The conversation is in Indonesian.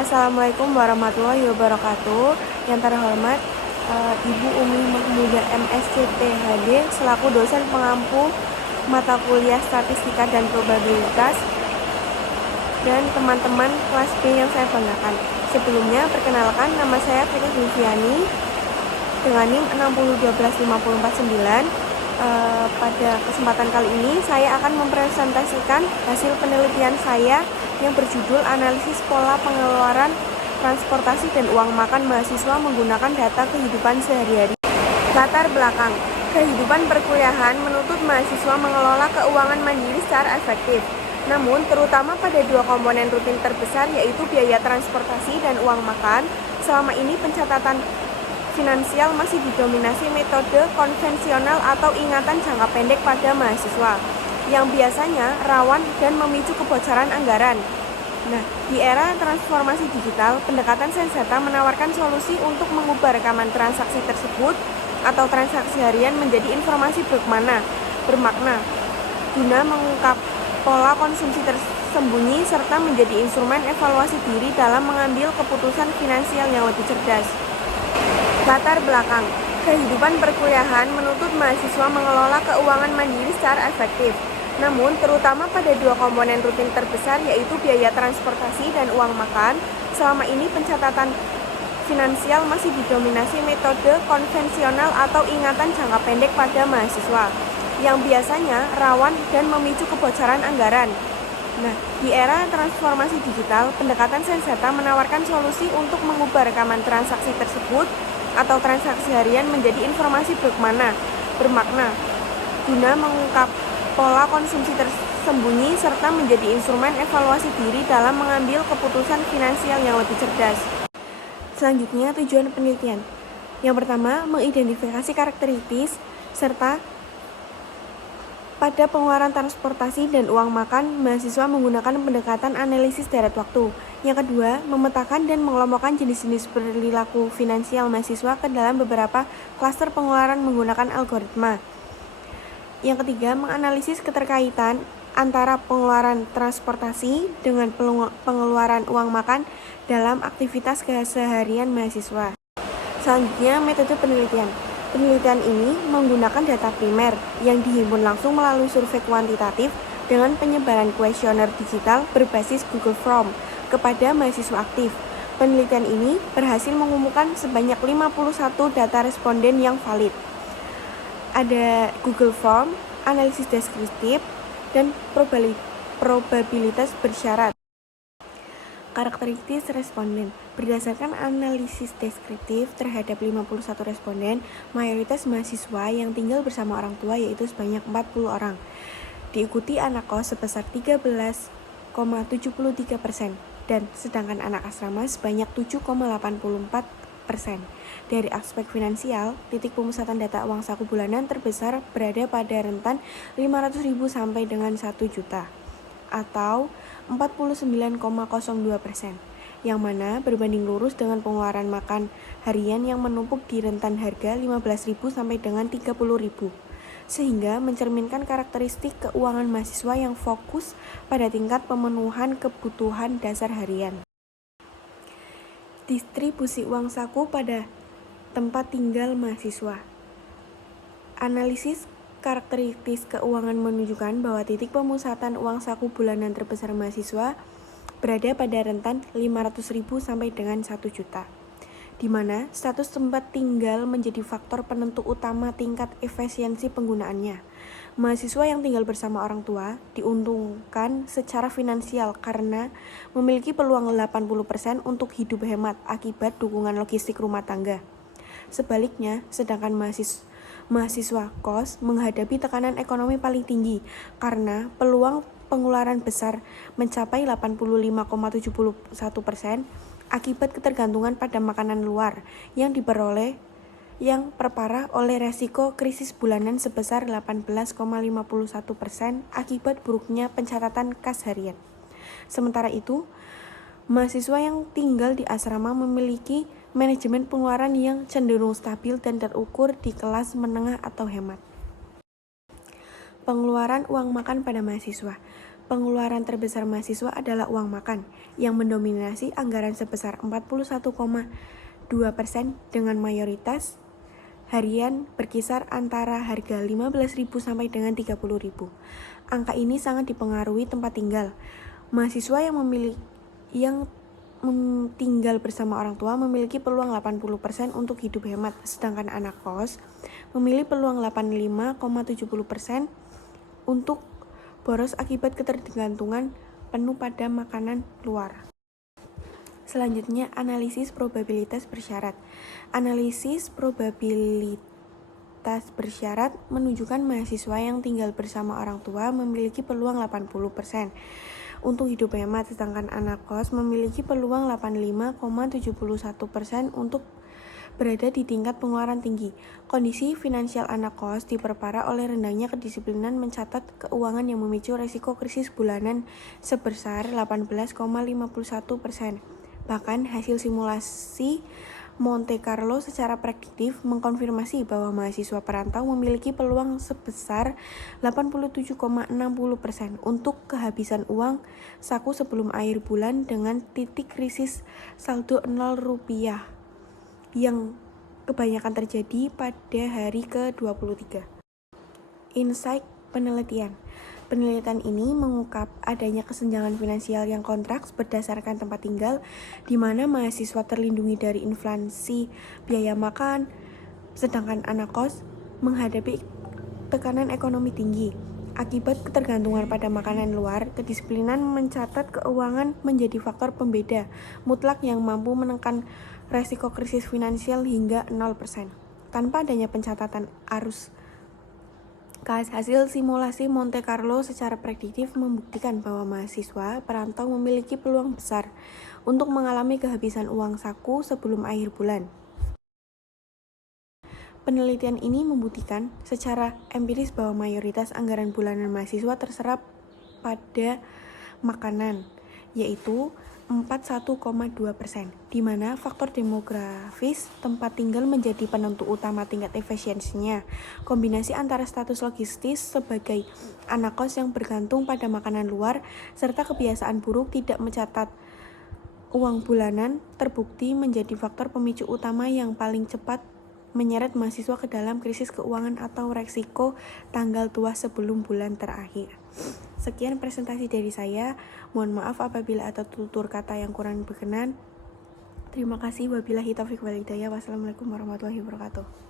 Assalamualaikum warahmatullahi wabarakatuh. Yang terhormat Ibu Umi Mahmudah MSc PhD selaku dosen pengampu mata kuliah Statistika dan Probabilitas dan teman-teman kelas B yang saya banggakan. Sebelumnya perkenalkan, nama saya Fikri Zulfiani dengan NIM 6012549. Pada kesempatan kali ini saya akan mempresentasikan hasil penelitian saya yang berjudul Analisis Pola Pengeluaran Transportasi dan Uang Makan Mahasiswa Menggunakan Data Kehidupan Sehari-hari. Latar belakang: kehidupan perkuliahan menuntut mahasiswa mengelola keuangan mandiri secara efektif. Namun, terutama pada dua komponen rutin terbesar, yaitu biaya transportasi dan uang makan, selama ini pencatatan finansial masih didominasi metode konvensional atau ingatan jangka pendek pada mahasiswa, yang biasanya rawan dan memicu kebocoran anggaran. Nah, di era transformasi digital, pendekatan Sensata menawarkan solusi untuk mengubah rekaman transaksi tersebut atau transaksi harian menjadi informasi bermakna, guna mengungkap pola konsumsi tersembunyi serta menjadi instrumen evaluasi diri dalam mengambil keputusan finansial yang lebih cerdas. Latar belakang: kehidupan perkuliahan menuntut mahasiswa mengelola keuangan mandiri secara efektif. Namun, terutama pada dua komponen rutin terbesar, yaitu biaya transportasi dan uang makan, selama ini pencatatan finansial masih didominasi metode konvensional atau ingatan jangka pendek pada mahasiswa, yang biasanya rawan dan memicu kebocoran anggaran. Nah, di era transformasi digital, pendekatan Sensata menawarkan solusi untuk mengubah rekaman transaksi tersebut atau transaksi harian menjadi informasi bermakna, guna mengungkap pola konsumsi tersembunyi serta menjadi instrumen evaluasi diri dalam mengambil keputusan finansial yang lebih cerdas. Selanjutnya, tujuan penelitian. Yang pertama, mengidentifikasi karakteristik serta pada pengeluaran transportasi dan uang makan mahasiswa menggunakan pendekatan analisis deret waktu. Yang kedua, memetakan dan mengelompokkan jenis-jenis perilaku finansial mahasiswa ke dalam beberapa klaster pengeluaran menggunakan algoritma. Yang ketiga, menganalisis keterkaitan antara pengeluaran transportasi dengan pengeluaran uang makan dalam aktivitas keseharian mahasiswa. Selanjutnya, metode penelitian. Penelitian ini menggunakan data primer yang dihimpun langsung melalui survei kuantitatif dengan penyebaran kuesioner digital berbasis Google Form kepada mahasiswa aktif. Penelitian ini berhasil mengumpulkan sebanyak 51 data responden yang valid. Ada Google Form, analisis deskriptif, dan probabilitas bersyarat. Karakteristik responden. Berdasarkan analisis deskriptif terhadap 51 responden, mayoritas mahasiswa yang tinggal bersama orang tua yaitu sebanyak 40 orang. Diikuti anak kos sebesar 13,73% dan sedangkan anak asrama sebanyak 7,84%. Dari aspek finansial, titik pemusatan data uang saku bulanan terbesar berada pada rentan 500.000 sampai dengan 1 juta atau 49,02%, yang mana berbanding lurus dengan pengeluaran makan harian yang menumpuk di rentan harga 15.000 sampai dengan 30.000, sehingga mencerminkan karakteristik keuangan mahasiswa yang fokus pada tingkat pemenuhan kebutuhan dasar harian. Distribusi uang saku pada tempat tinggal mahasiswa. Analisis karakteristik keuangan menunjukkan bahwa titik pemusatan uang saku bulanan terbesar mahasiswa berada pada rentan 500.000 sampai dengan 1 juta, di mana status tempat tinggal menjadi faktor penentu utama tingkat efisiensi penggunaannya. Mahasiswa yang tinggal bersama orang tua diuntungkan secara finansial karena memiliki peluang 80% untuk hidup hemat akibat dukungan logistik rumah tangga. Sebaliknya, sedangkan mahasiswa kos menghadapi tekanan ekonomi paling tinggi karena peluang pengeluaran besar mencapai 85,71% akibat ketergantungan pada makanan luar yang perparah oleh resiko krisis bulanan sebesar 18,51% akibat buruknya pencatatan kas harian. Sementara itu, mahasiswa yang tinggal di asrama memiliki manajemen pengeluaran yang cenderung stabil dan terukur di kelas menengah atau hemat. Pengeluaran uang makan pada mahasiswa. Pengeluaran terbesar mahasiswa adalah uang makan, yang mendominasi anggaran sebesar 41,2% dengan mayoritas harian berkisar antara harga 15.000 sampai dengan 30.000. Angka ini sangat dipengaruhi tempat tinggal. Mahasiswa yang tinggal bersama orang tua memiliki peluang 80% untuk hidup hemat, sedangkan anak kos memiliki peluang 85,70% untuk boros akibat ketergantungan penuh pada makanan luar. Selanjutnya, analisis probabilitas bersyarat. Analisis probabilitas bersyarat menunjukkan mahasiswa yang tinggal bersama orang tua memiliki peluang 80% untuk hidup hemat, sedangkan anak kos memiliki peluang 85,71% untuk berada di tingkat pengeluaran tinggi. Kondisi finansial anak kos diperparah oleh rendahnya kedisiplinan mencatat keuangan yang memicu resiko krisis bulanan sebesar 18,51%. Bahkan hasil simulasi Monte Carlo secara prediktif mengkonfirmasi bahwa mahasiswa perantau memiliki peluang sebesar 87,60% untuk kehabisan uang saku sebelum akhir bulan dengan titik krisis saldo 0 rupiah yang kebanyakan terjadi pada hari ke-23. Insight penelitian. Penelitian ini mengungkap adanya kesenjangan finansial yang kontraks berdasarkan tempat tinggal, di mana mahasiswa terlindungi dari inflasi biaya makan, sedangkan anak kos menghadapi tekanan ekonomi tinggi. Akibat ketergantungan pada makanan luar, kedisiplinan mencatat keuangan menjadi faktor pembeda mutlak yang mampu menekan resiko krisis finansial hingga 0%. Tanpa adanya pencatatan arus kas, hasil simulasi Monte Carlo secara prediktif membuktikan bahwa mahasiswa perantau memiliki peluang besar untuk mengalami kehabisan uang saku sebelum akhir bulan. Penelitian ini membuktikan secara empiris bahwa mayoritas anggaran bulanan mahasiswa terserap pada makanan, yaitu 41,2%, di mana faktor demografis tempat tinggal menjadi penentu utama tingkat efisiensinya. Kombinasi antara status logistis sebagai anak kos yang bergantung pada makanan luar serta kebiasaan buruk tidak mencatat uang bulanan terbukti menjadi faktor pemicu utama yang paling cepat menyeret mahasiswa ke dalam krisis keuangan atau resiko tanggal tua sebelum bulan terakhir. Sekian presentasi dari saya. Mohon maaf apabila ada tutur kata yang kurang berkenan. Terima kasih. Wabillahi taufiq wal hidayah. Wassalamualaikum warahmatullahi wabarakatuh.